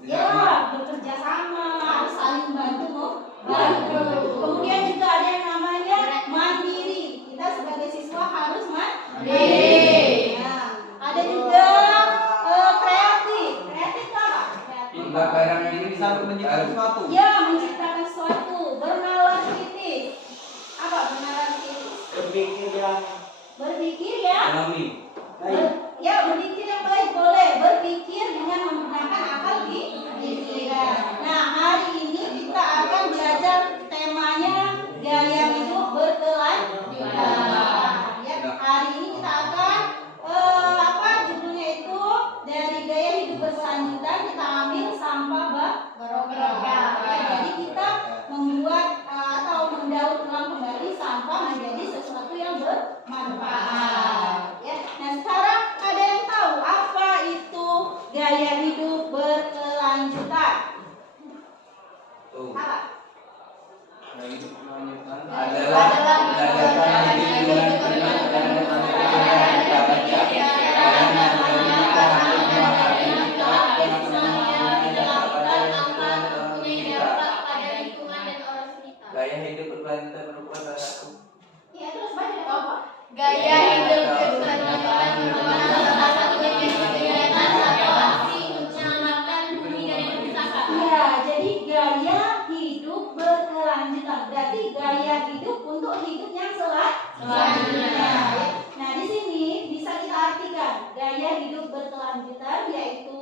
Ya, bekerja sama, harus saling bantu. Kemudian juga ada yang namanya mandiri. Kita sebagai siswa harus mandiri. Nah, ada juga kreatif. Kreatif itu apa? Pindah barang ini bisa menciptakan sesuatu. Ya, menciptakan sesuatu. Bernalar kritis. Apa bernalar kritis? Berpikir yang Ekonomi. Ya, berpikir yang baik boleh. Berpikir dengan menggunakan akal pikiran. Nah, hari ini kita akan belajar temanya gaya hidup berkelanjutan. Ya, hari ini kita akan judulnya itu dari gaya hidup berkelanjutan kita ambil sampah barokah. Ya, jadi kita membuat atau mendaur ulang kembali sampah menjadi sesuatu yang bermanfaat. Ya. Nah, sekarang ada yang tahu apa itu gaya hidup berkelanjutan? Apa? Gaya hidup berkelanjutan Adalah menjalankan hidup dengan gaya hidup berkelanjutan berupa salah satu. Ya, terus banyak apa? Gaya hidup berkelanjutan merupakan salah satu kegiatan atau aksi untuk menyelamatkan bumi dari kerusakan. Ya, jadi gaya hidup berkelanjutan berarti gaya hidup untuk hidup yang selanjutnya. Ya. Nah, di sini bisa kita artikan gaya hidup berkelanjutan yaitu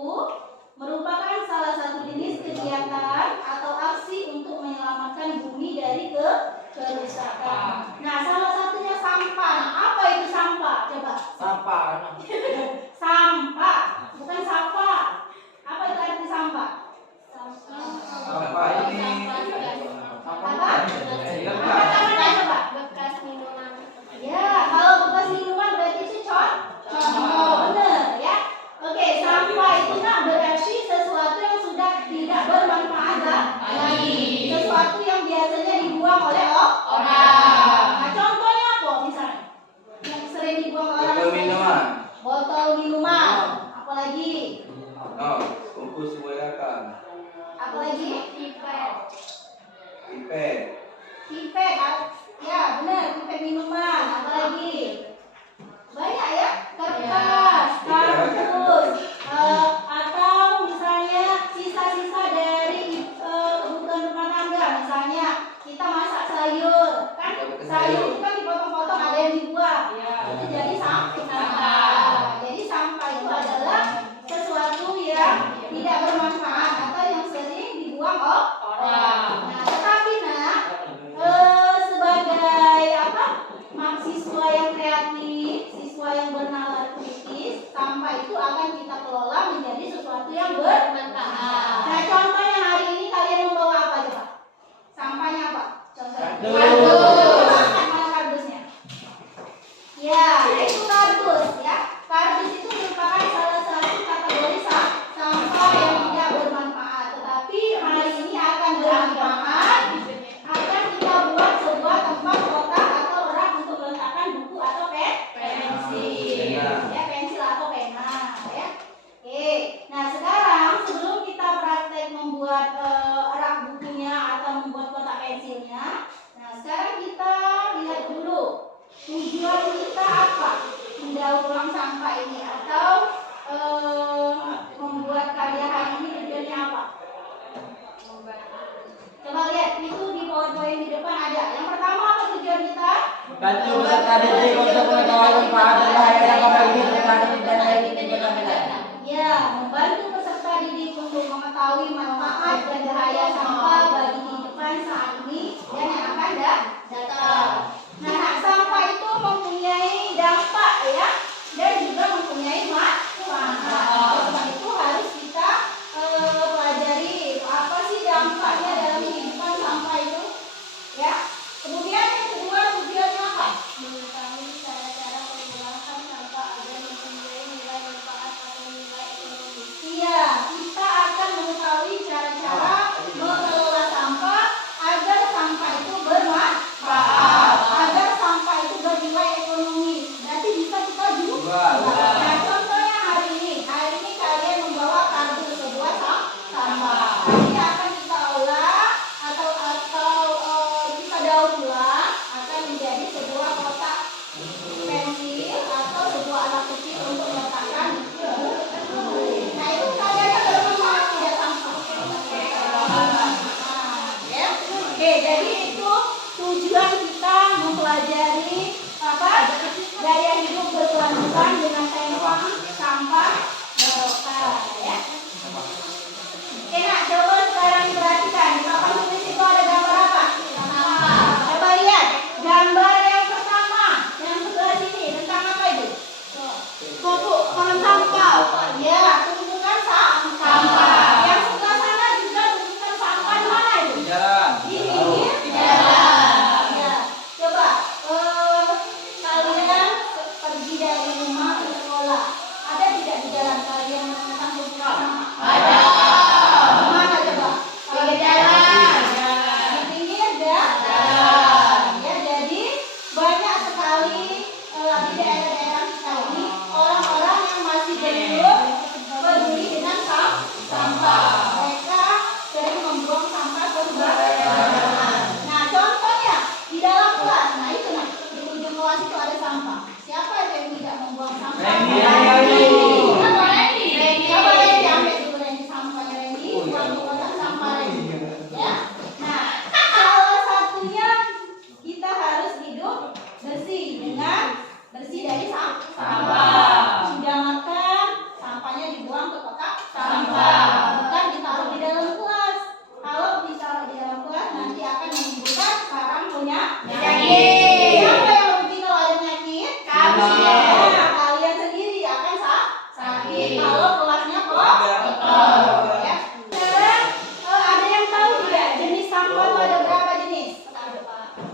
merupakan salah satu jenis kegiatan atau aksi untuk menyelamatkan bumi dari kerusakan. Nah, salah satunya sampah. Nah, apa itu sampah? Coba. sampah. Sampah, bukan sampah. Apa itu arti sampah? Apa ini? Apa? Coba. Bekas minuman. Ya, kalau bekas minuman berarti itu contoh. Benar ya. Oke, sampah itu berarti sesuatu yang sudah tidak bermanfaat lagi. Sesuatu yang biasanya dibuang oleh orang. Nah, contohnya apa misalnya? Yang sering dibuang oleh Botol minuman. Botol minuman. Apalagi? Oh, bungkus buayakan. Apalagi? Pipet. Pipet. Pipet. Ya, benar, pipet minuman. Apalagi? Banyak ya, kertas, kardus, atau misalnya sisa-sisa dari kebutuhan rumah tangga. Misalnya kita masak sayur, kan sayur itu kan dipotong-potong ada yang dibuang, itu jadi sampah. Jadi sampah itu adalah sesuatu yang tidak bermanfaat atau yang sering dibuang orang. Nah, tetapi sebagai mahasiswa yang kreatif, siswa yang bernalar kritis, sampah itu akan kita kelola menjadi sesuatu yang bermanfaat. Nah, contohnya hari ini kalian membawa apa coba? Sampahnya apa? Contohnya. Kardus. Mana kardusnya? Ya, itu kardus ya. Kardus itu merupakan salah satu kategori sampah yang tidak bermanfaat. Tetapi hari ini akan bermanfaat. Akan kita buat sebuah tempat kotak atau rak untuk meletakkan buku atau pensil. Ya, pensil atau pena ya. Oke. Nah, sekarang sebelum kita praktek membuat rak bukunya atau membuat kotak pensilnya, nah sekarang kita lihat dulu tujuan kita apa mendaur ulang sampah ini atau membuat karya hari ini tujuannya apa? Coba lihat, itu di PowerPoint di depan ada. Yang pertama apa tujuan kita? Bantu peserta didik untuk mengetahui manfaat dan bahaya sampah ini terhadap lingkungan. Ya, membantu peserta didik untuk mengetahui manfaat dan bahaya sampah bagi kehidupan saat ini dan yang akan datang. Nah, sampah itu mempunyai dampak ya, dan juga mempunyai manfaat. Oleh sebab itu harus kita pelajari apa sih dampaknya dalam kehidupan sampah itu, ya. Kemudian yang kedua tujuannya apa? Mengetahui cara-cara pengolahan sampah agar mempunyai nilai manfaat atau nilai ekonomi. Iya, kita akan mengetahui penggunaan sampah ini. Ya. Nah, salah satunya kita harus hidup bersih dengan bersih dari sampah. Sudah makan, sampahnya dibuang ke kotak sampah. Bukan ditaruh di dalam kelas. Kalau ditaruh di dalam kelas nanti akan menimbulkan sarang penyakit. Siapa yang rugi kalau ada penyakit? Kami. Nah, kalian sendiri akan sakit kalau kelasnya kotor. Ya. Sekarang ada yang tahu tidak jenis sampah itu ada berapa jenis?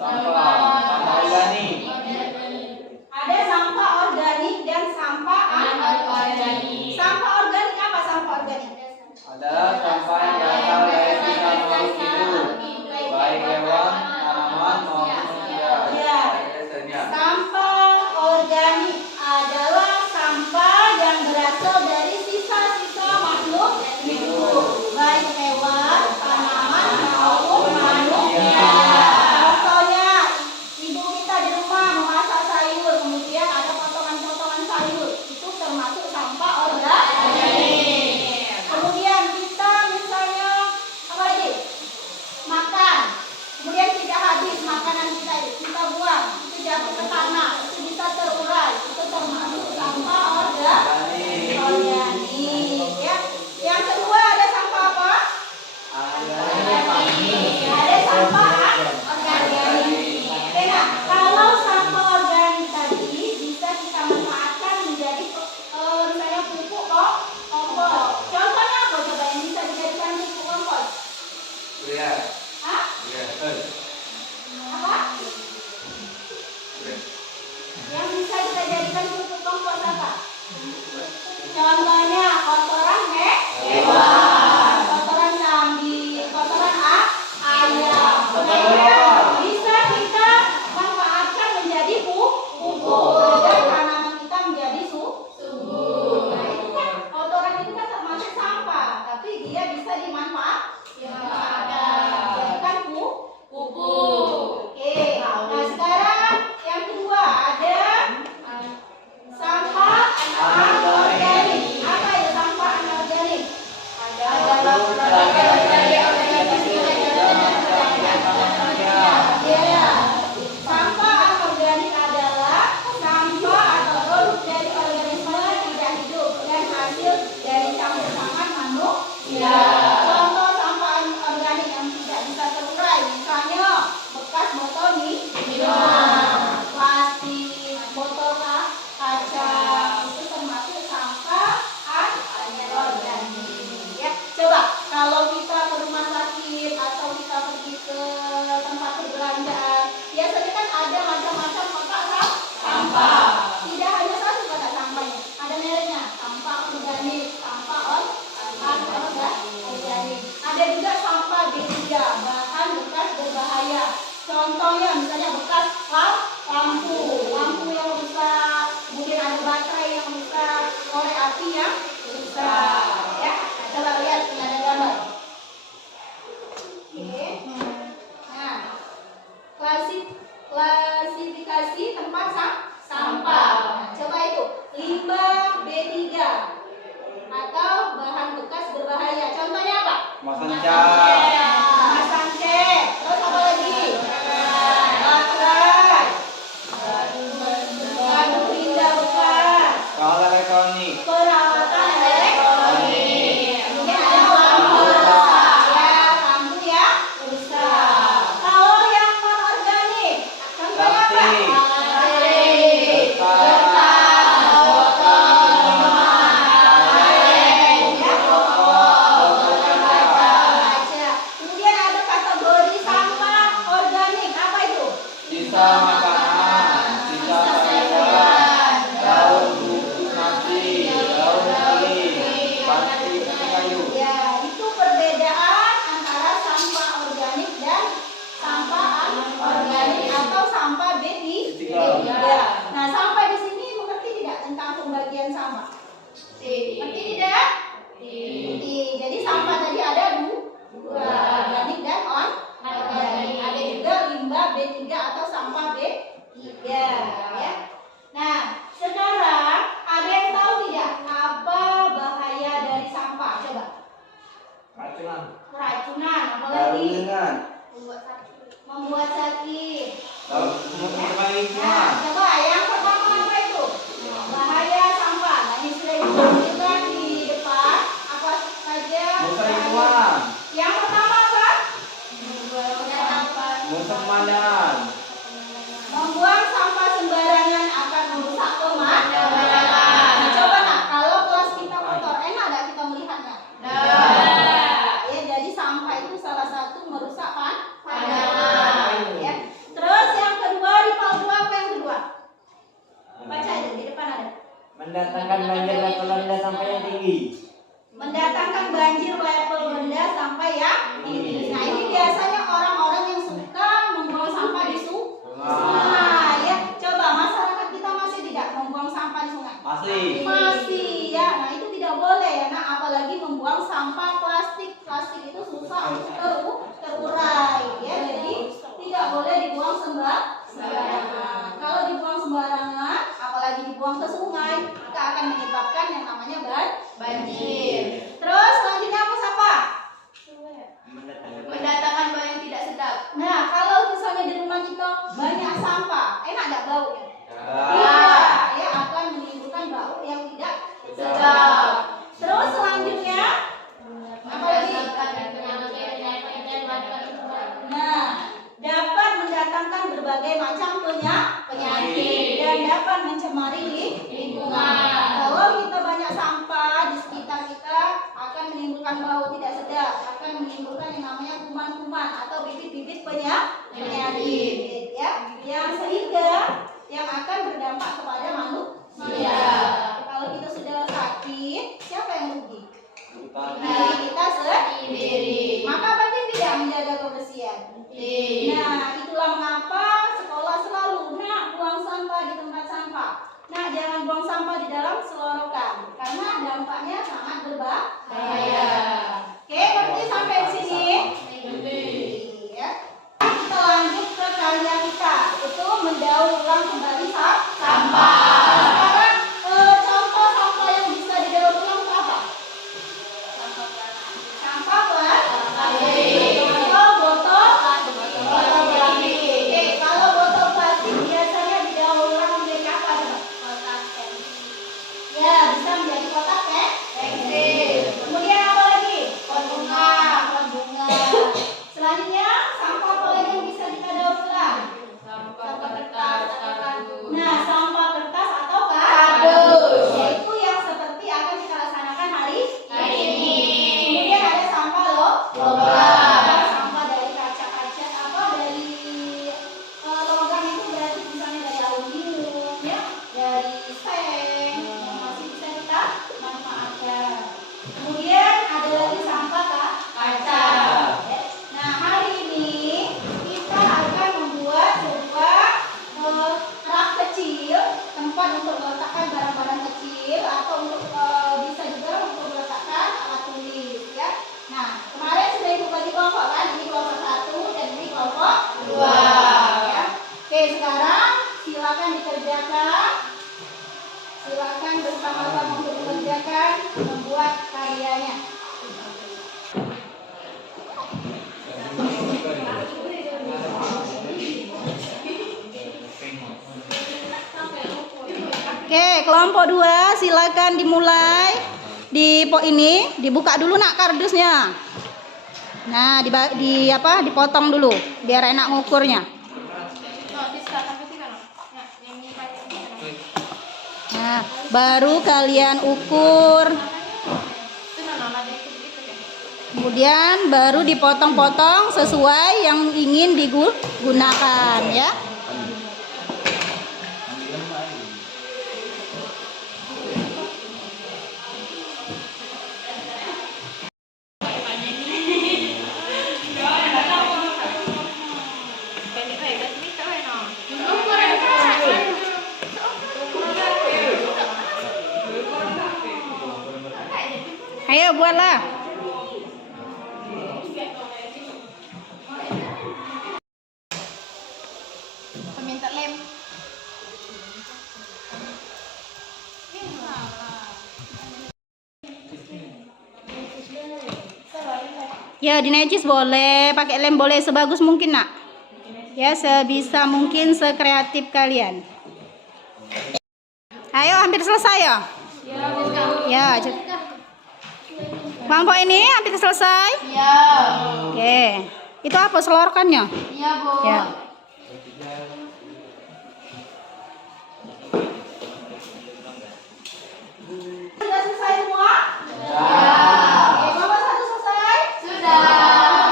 Sampah organik. Ada sampah organik dan sampah anorganik. Sampah organik apa sampah organik? Adalah sampah yang berasal dari sisa makhluk hidup, baik hewan, tanaman maupun manusia. Ya. Sampah organik adalah sampah yang berasal dari sisa-sisa makhluk hidup, baik hewan, tanaman maupun manusia. Contohnya, ibu kita di rumah memasak sayur, kemudian ada potongan-potongan sayur, itu termasuk sampah organik. Kemudian kita misalnya apa lagi? Makan. Kemudian tidak habis makanan kita buang, itu jatuh ke tanah, itu bisa terurai, itu termasuk sampah organik. Ya. Yang kedua ada sampah apa? Ada sampah organik. Nah, kalau sampah organik tadi bisa kita manfaatkan menjadi misalnya pupuk kompos. Contohnya apa coba yang bisa dijadikan pupuk kompos? Hah? Apa? Yang bisa kita jadikan pupuk kompos apa? Contohnya kotoran hewan, kotoran kambing, kotoran ayam. Nah, bisa kita manfaatkan menjadi pupuk agar tanaman kita menjadi subur. Nah, itu kan kotoran itu kan termasuk sampah, tapi dia bisa dimanfaatkan. Jadikan pupuk. Oke. Nah, sekarang yang kedua ada sampah anorganik. Apa itu sampah anorganik? Ya. Sampah anorganik adalah sampah atau produk dari organisme tidak hidup dan hasil dari campur tangan manusia. Contoh sampah organik yang tidak bisa terurai, misalnya bekas botol minuman, plastik, botol kaca, itu termasuk sampah anorganik. Ya, coba kalau kita ke rumah sakit atau kita pergi ke tempat perbelanjaan, biasanya kan ada macam-macam kotak sampah. Tidak hanya satu kotak sampahnya, ada mereknya, sampah organik, sampah anorganik. Ada juga sampah B3, bahan bekas berbahaya. Contohnya misalnya bekas lampu yang rusak, kemudian ada baterai yang rusak, korek api yang rusak. Ya, coba lihat ini ada gambar. Oke. Nah, klasifikasi tempat sampah. Nah, coba itu limbah B3 atau bahan bekas berbahaya. Contohnya apa? Kemasan Kemasan cat. Terus apa lagi? Baterai. Baju pindah bekas. peralatan elektronik. Peralatan elektronik. Kemudian ada lampu rusak. Ya, lampu ya rusak. Kalau yang non organik, contohnya apa? Plastik. Plastik. Kertas. Botol minuman. Kain. Ya, Botol kaca. kaca. Keracunan, apalagi Keracunan. membuat sakit. Kebaikan. Coba yang pertama apa itu? Bahaya sampah. Nah, ini sudah ditunjukkan di depan. Apa saja? Merusak lingkungan. Yang pertama apa? Merusak pemandangan. Membuang sampah sembarangan akan merusak pemandangan. Nah, coba nak, kalau kelas kita kotor, enak nggak kita melihatnya? Ya, jadi sampah itu salah satu merusak pandangan. Ya. Terus yang kedua di PAUD apa yang kedua? Baca aja di depan ada. Mendatangkan banjir level rendah sampai yang tinggi. Mendatangkan banjir level rendah sampai yang tinggi. Nah, ini biasanya orang-orang yang suka membuang sampah di sungai. Ya, coba masyarakat kita masih tidak membuang sampah di sungai? Masih ya. Nah, itu tidak boleh ya. Nah, apalagi membuang sampah plastik. Plastik itu susah untuk terurai ya. Jadi tidak boleh dibuang sembarangan. Kalau dibuang sembarangan, apalagi dibuang ke sungai, maka akan menyebabkan yang namanya banjir. Terus selanjutnya apa Sapa? Mendatangkan bau yang tidak sedap. Nah, kalau misalnya di rumah kita banyak sampah, enak enggak baunya? Ya, akan menimbulkan bau yang tidak sedap. Terus selanjutnya apa lagi? Nah, dapat mendatangkan berbagai macam penyakit dan dapat mencemari lingkungan. Kalau kita banyak sampah di sekitar kita akan menimbulkan bau tidak sedap, akan menimbulkan yang namanya kuman-kuman atau bibit-bibit penyakit ya, yang sehingga yang akan berdampak kepada manusia. Kalau kita sudah sakit, siapa yang rugi? Diri kita sendiri. Maka penting tidak menjaga kebersihan. Nah, itulah mengapa sekolah selalu buang sampah di tempat sampah. Nah, jangan buang sampah di dalam selorokan karena dampaknya sangat berbahaya. Oke, ngerti sampai sini? Ya. Kita lanjut ke karya kita, itu mendaur ulang kembali sampah. Sekarang contoh sampah yang bisa didaur ulang itu apa? Sampah plastik. Atau botol plastik. Oke, kalau botol plastik biasanya didaur ulang menjadi apa? Ya, bisa menjadi kotak tekstil. Kemudian apa lagi? Pot bunga. Selanjutnya sampah apa lagi yang bisa kita daur ulang? Sampah kertas atau kardus. Nah, sampah kertas atau kardus, yaitu yang seperti akan kita laksanakan hari ini. Kemudian ada sampah logam, sampah dari kaca-kaca dari logam itu berarti misalnya dari aluminium, ya, dari seng yang masih bisa kita manfaatkan. Kemudian ada lagi sampah kaca. Nah, hari ini kita akan membuat sebuah rak kecil, tempat untuk meletakkan barang-barang kecil atau untuk bisa juga untuk meletakkan alat tulis ya. Nah, kemarin sudah ibu bagi kelompok kan, ini kelompok 1 dan ini kelompok 2 ya. Oke, sekarang silakan dikerjakan. Silakan bersama-sama untuk mengerjakan membuat karyanya. Oke, kelompok 2 silakan dimulai. Di ini dibuka dulu nak kardusnya. Nah, dipotong dulu biar enak ngukurnya. Nah, baru kalian ukur. Kemudian baru dipotong-potong sesuai yang ingin digunakan ya. Ayo buatlah. Ya, di necis boleh, pakai lem boleh, sebagus mungkin, Nak. Ya, sebisa mungkin, sekreatif kalian. Ayo, hampir selesai ya? Ya, kelompok ini hampir selesai? Ya. Oke. Itu apa selorkannya? Iya, Bu. Ya. Sudah selesai semua? Oke, kelompok 1 selesai? Sudah.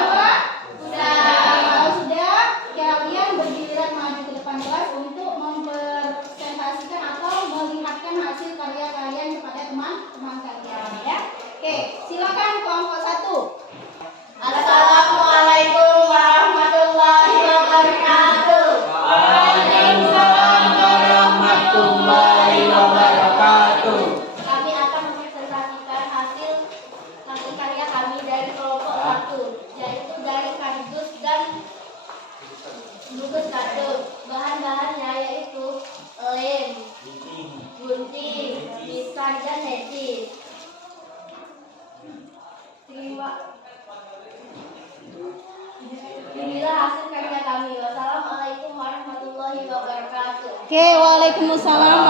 Dua? Sudah. Kalau sudah, kalian bergiliran maju ke depan kelas untuk mempresentasikan atau melihatkan hasil karya kalian kepada teman-teman kalian, ya. Oke, silakan kelompok 1. Assalamualaikum warahmatullahi wabarakatuh. Waalaikumsalam warahmatullahi wabarakatuh. Kami akan mempresentasikan hasil karya kami dari kelompok 1, yaitu dari kardus dan bungkus kardus. Bahan-bahannya yaitu lem, gunting, pisang, dan necis. Inilah hasil karya kami. Wassalamualaikum warahmatullahi wabarakatuh. Oke, waalaikumsalam